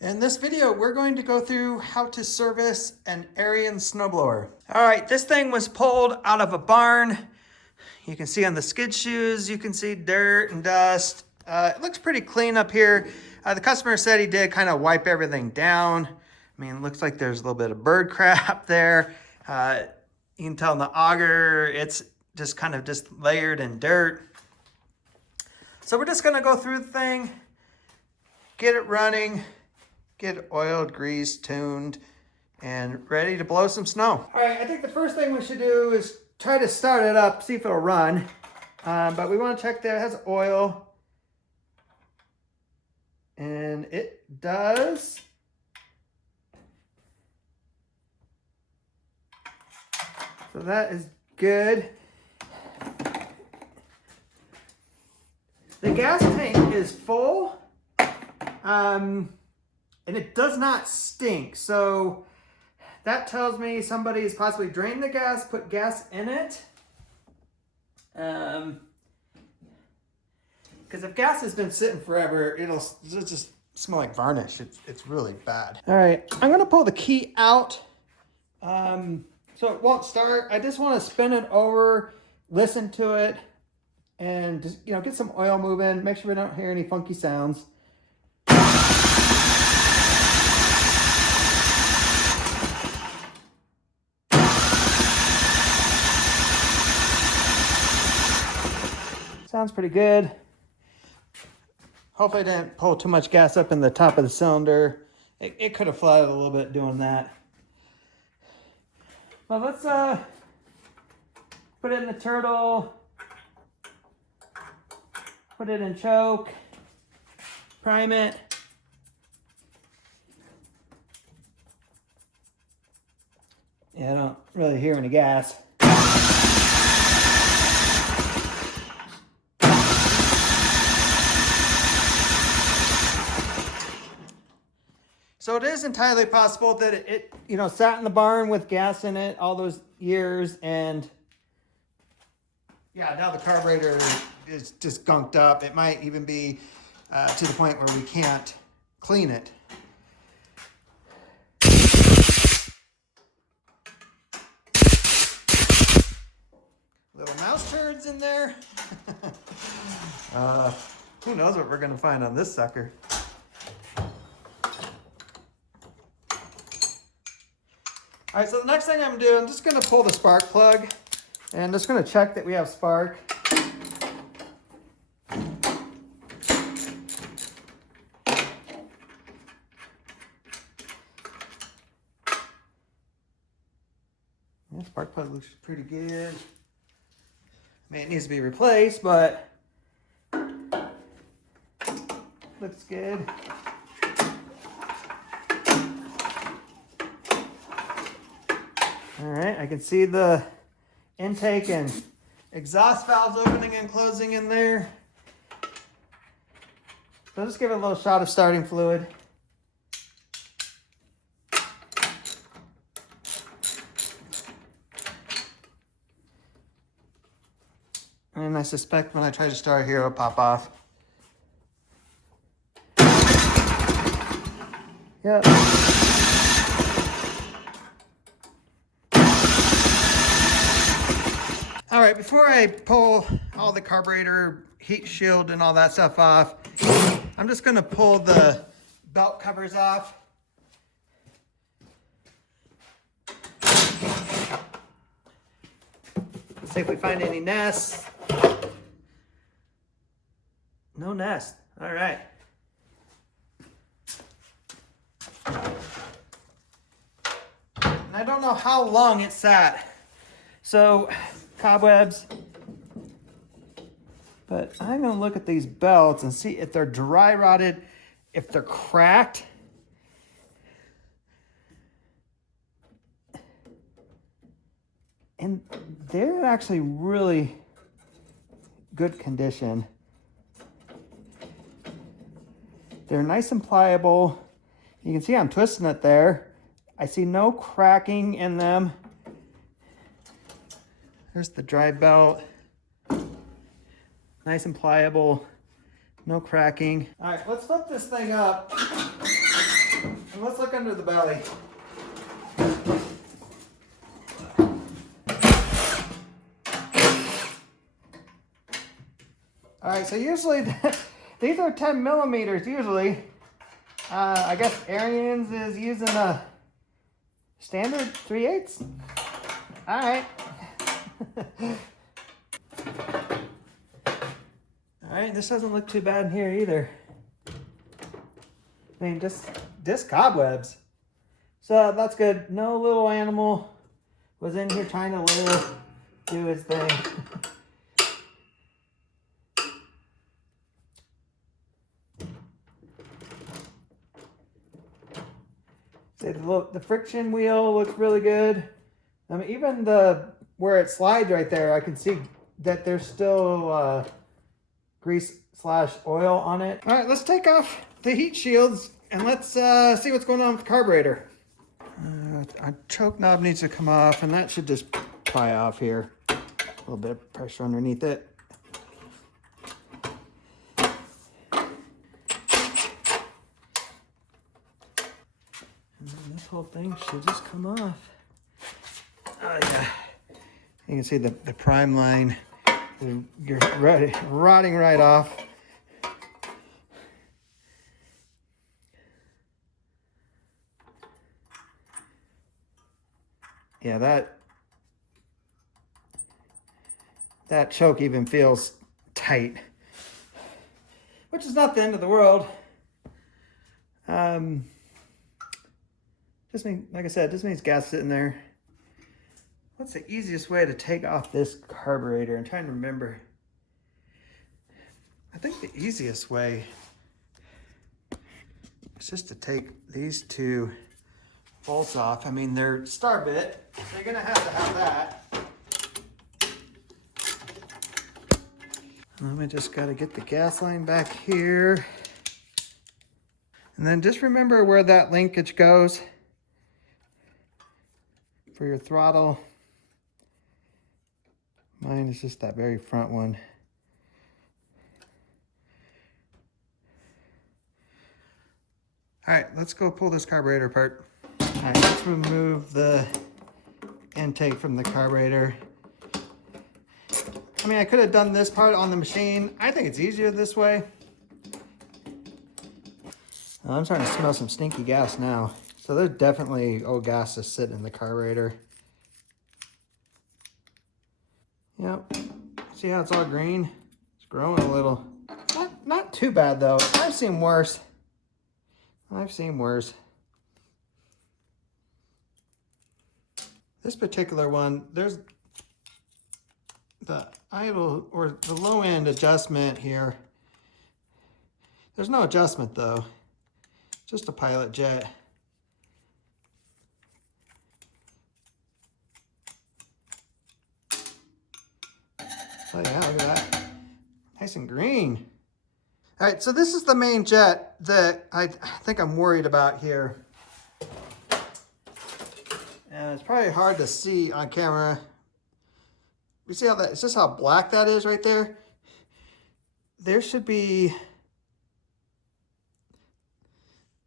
In this video, we're going to go through how to service an Ariens snowblower. All right, this thing was pulled out of a barn. You can see on the skid shoes, you can see dirt and dust. It looks pretty clean up here. The customer said he did kind of wipe everything down. I mean, it looks like there's a little bit of bird crap there. You can tell in the auger, it's just kind of just layered in dirt. So we're just gonna go through the thing, get it running, get it oiled, greased, tuned, and ready to blow some snow. All right, I think the first thing we should do is try to start it up, see if it'll run. But we want to check that it has oil. And it does. So that is good. The gas tank is full. And it does not stink. So that tells me somebody has possibly drained the gas, put gas in it. Because if gas has been sitting forever, it'll just smell like varnish. It's really bad. All right, I'm gonna pull the key out. So it won't start. I just want to spin it over, listen to it, and just, get some oil moving. Make sure we don't hear any funky sounds. Sounds pretty good. Hopefully I didn't pull too much gas up in the top of the cylinder. It could have flooded a little bit doing that. Well, let's put it in the turtle, put it in choke, prime it. Yeah, I don't really hear any gas. So it is entirely possible that it sat in the barn with gas in it all those years, and yeah, now the carburetor is just gunked up. It might even be to the point where we can't clean it. Little mouse turds in there. Who knows what we're gonna find on this sucker. All right, so the next thing I'm doing, I'm just gonna pull the spark plug and just gonna check that we have spark. Yeah, spark plug looks pretty good. I mean, it needs to be replaced, but looks good. All right, I can see the intake and exhaust valves opening and closing in there. So just give it a little shot of starting fluid. And I suspect when I try to start here, it'll pop off. Yep. All right, before I pull all the carburetor, heat shield, and all that stuff off, I'm just gonna pull the belt covers off. See if we find any nests. No nest, all right. And I don't know how long it sat. So, cobwebs, but I'm gonna look at these belts and see if they're dry rotted, if they're cracked. And they're actually really good condition. They're nice and pliable. You can see I'm twisting it there. I see no cracking in them. There's the dry belt. Nice and pliable, no cracking. All right, let's flip this thing up. under the belly. All right, so usually these are 10 millimeters usually. I guess Ariens is using a standard 3/8. All right. All right, this doesn't look too bad in here either. I mean, just cobwebs. So that's good. No little animal was in here trying to live, do his thing. See, the friction wheel looks really good. I mean, even where it slides right there, I can see that there's still grease / oil on it. All right, let's take off the heat shields and let's see what's going on with the carburetor. Our choke knob needs to come off, and that should just pry off here. A little bit of pressure underneath it. And then this whole thing should just come off. Oh yeah. You can see the prime line. You're rotting right off. Yeah, that choke even feels tight, which is not the end of the world. Just mean, like I said, just means gas sitting there. What's the easiest way to take off this carburetor? I'm trying to remember. I think the easiest way is just to take these two bolts off. I mean, they're star bit, so you're gonna have to have that. And then we just gotta get the gas line back here. And then just remember where that linkage goes for your throttle. Mine is just that very front one. All right, let's go pull this carburetor apart. All right, let's remove the intake from the carburetor. I mean, I could have done this part on the machine. I think it's easier this way. I'm starting to smell some stinky gas now. So there's definitely old gas that's sitting in the carburetor. Yep. See how it's all green? It's growing a little. Not too bad though. I've seen worse. I've seen worse. This particular one, there's the idle or the low end adjustment here. There's no adjustment though. Just a pilot jet. Oh yeah, look at that. Nice and green. All right, so this is the main jet that I think I'm worried about here. And it's probably hard to see on camera. You see how that, it's just how black that is right there? There should be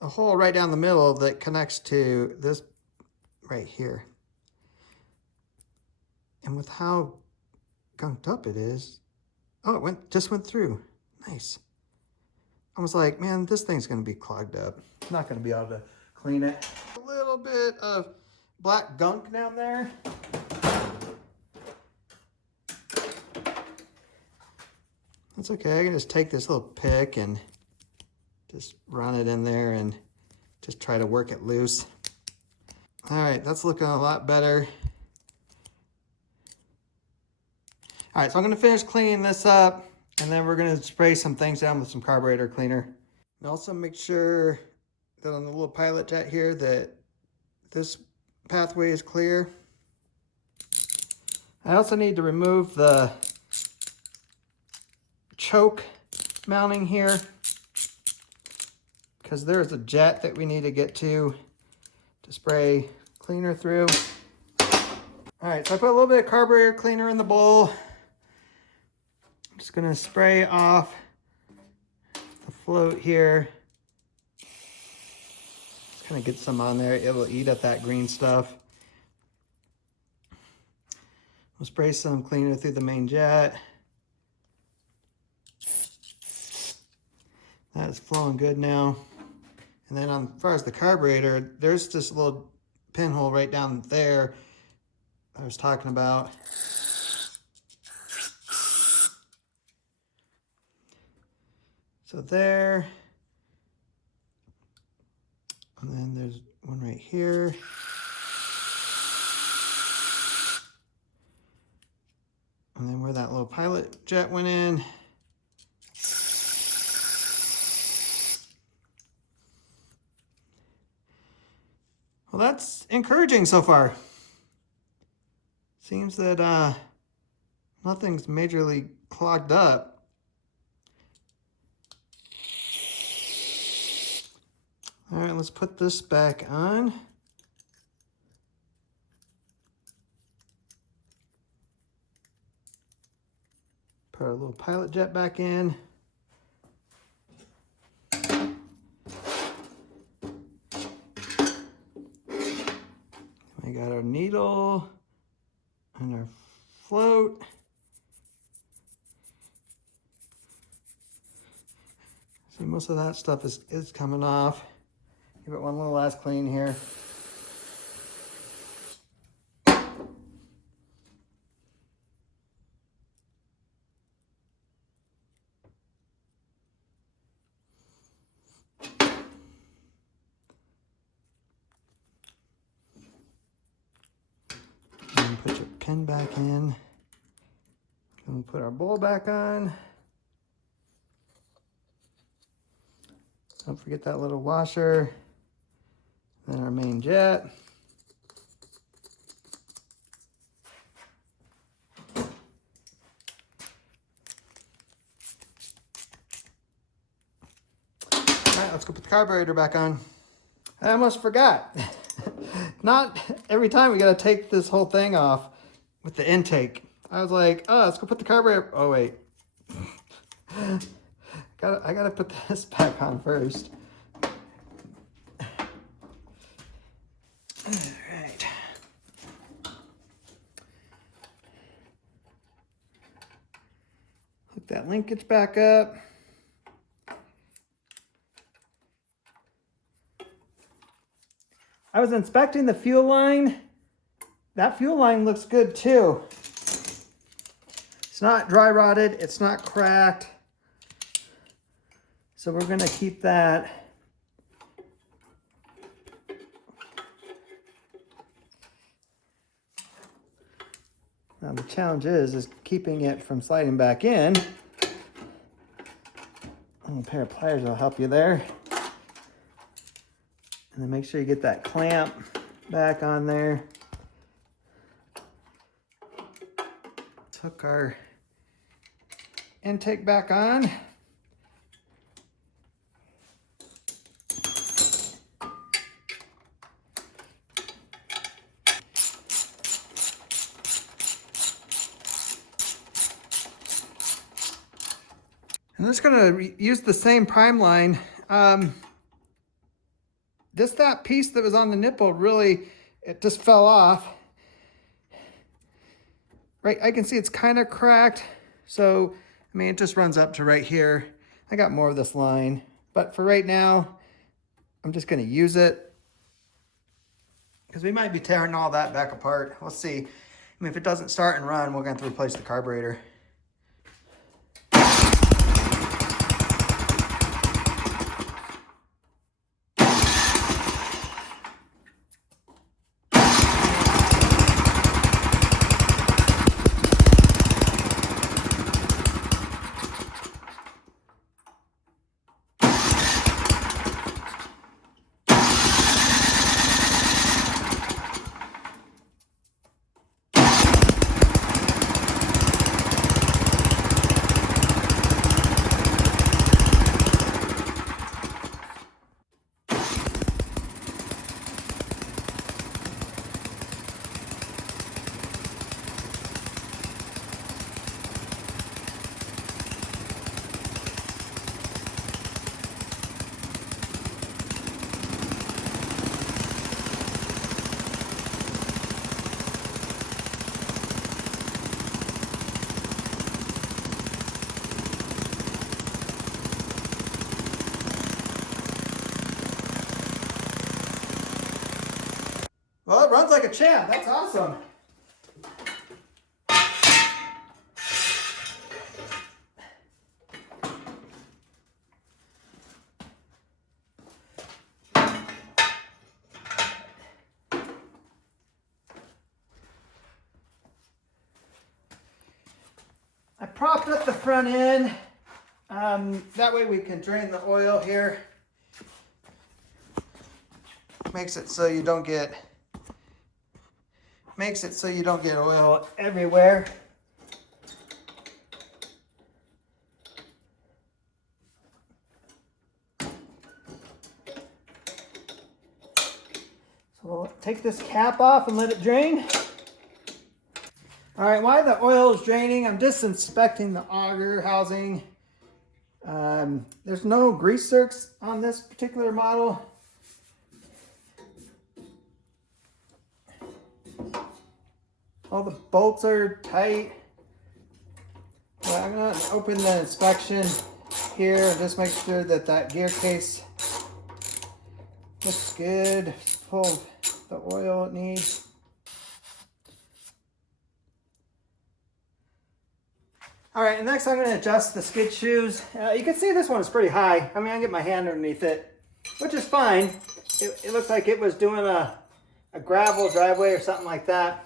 a hole right down the middle that connects to this right here. And with how gunked up it is, oh, it just went through. Nice. I was like, man, this thing's gonna be clogged up. I'm not gonna be able to clean it. A little bit of black gunk down there. That's okay, I can just take this little pick and just run it in there and just try to work it loose. All right, that's looking a lot better. All right, so I'm gonna finish cleaning this up and then we're gonna spray some things down with some carburetor cleaner. And also make sure that on the little pilot jet here that this pathway is clear. I also need to remove the choke mounting here because there's a jet that we need to get to spray cleaner through. All right, so I put a little bit of carburetor cleaner in the bowl. I'm just gonna spray off the float here. Kind of get some on there. It'll eat up that green stuff. We'll spray some cleaner through the main jet. That is flowing good now. And then as far as the carburetor, there's this little pinhole right down there I was talking about. So there. And then there's one right here. And then where that little pilot jet went in. Well, that's encouraging so far. Seems that nothing's majorly clogged up. All right, let's put this back on. Put our little pilot jet back in. We got our needle and our float. See, most of that stuff is coming off. Give it one little last clean here. And put your pin back in. And we'll put our bowl back on. Don't forget that little washer. Then our main jet. All right, let's go put the carburetor back on. I almost forgot. Not every time we gotta take this whole thing off with the intake. I was like, oh, let's go put the carburetor. Oh wait. I gotta put this back on first. All right. Hook that linkage back up. I was inspecting the fuel line. That fuel line looks good too. It's not dry rotted, it's not cracked. So we're gonna keep that. Now the challenge is keeping it from sliding back in. A little pair of pliers will help you there. And then make sure you get that clamp back on there. Hook our intake back on. I'm just gonna use the same prime line. That piece that was on the nipple really, it just fell off. Right, I can see it's kind of cracked. So, I mean, it just runs up to right here. I got more of this line, but for right now, I'm just gonna use it because we might be tearing all that back apart. We'll see. I mean, if it doesn't start and run, we're gonna have to replace the carburetor. Well, it runs like a champ. That's awesome. I propped up the front end. That way we can drain the oil here. Makes it so you don't get oil everywhere. So we'll take this cap off and let it drain. All right, while the oil is draining, I'm just inspecting the auger housing. There's no grease zerks on this particular model. All the bolts are tight. But I'm going to open the inspection here and just make sure that that gear case looks good. Full of the oil it needs. All right, and next I'm going to adjust the skid shoes. You can see this one is pretty high. I mean, I can get my hand underneath it, which is fine. It looks like it was doing a gravel driveway or something like that.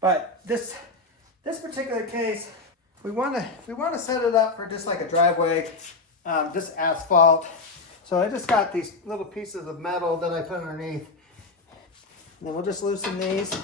But this particular case, we want to set it up for just like a driveway, just asphalt. So I just got these little pieces of metal that I put underneath. And then we'll just loosen these.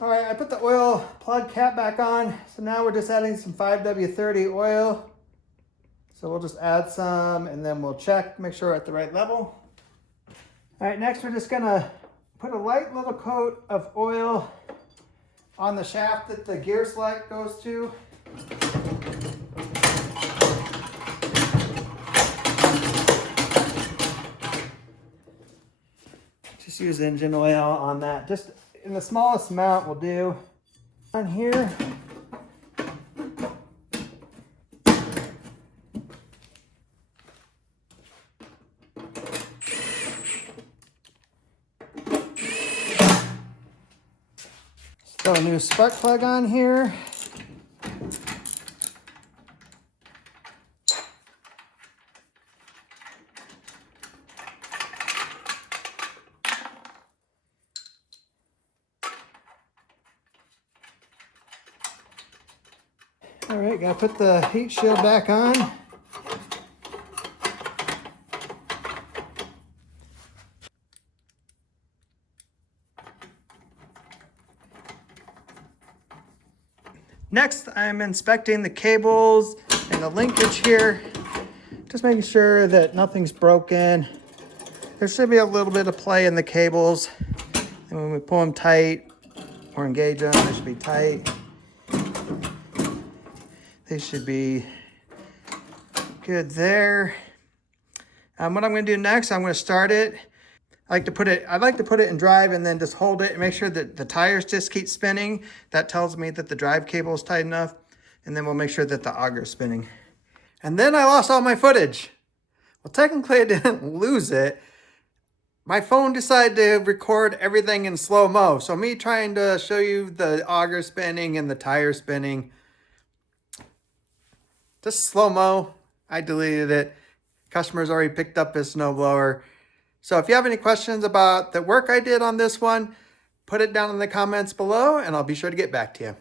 All right, I put the oil plug cap back on. So now we're just adding some 5W30 oil. So we'll just add some and then we'll check, make sure we're at the right level. All right, next we're just gonna put a light little coat of oil on the shaft that the gear select goes to. Just use engine oil on that. Just in the smallest amount will do. On here. Throw a new spark plug on here. All right, gotta put the heat shield back on. Next, I'm inspecting the cables and the linkage here. Just making sure that nothing's broken. There should be a little bit of play in the cables. And when we pull them tight or engage them, they should be tight. They should be good there. What I'm going to do next, I'm going to start it. I like to put it in drive and then just hold it and make sure that the tires just keep spinning. That tells me that the drive cable is tight enough. And then we'll make sure that the auger is spinning. And then I lost all my footage. Well, technically I didn't lose it. My phone decided to record everything in slow-mo. So me trying to show you the auger spinning and the tire spinning, just slow-mo, I deleted it. Customer's already picked up his snowblower. So if you have any questions about the work I did on this one, put it down in the comments below and I'll be sure to get back to you.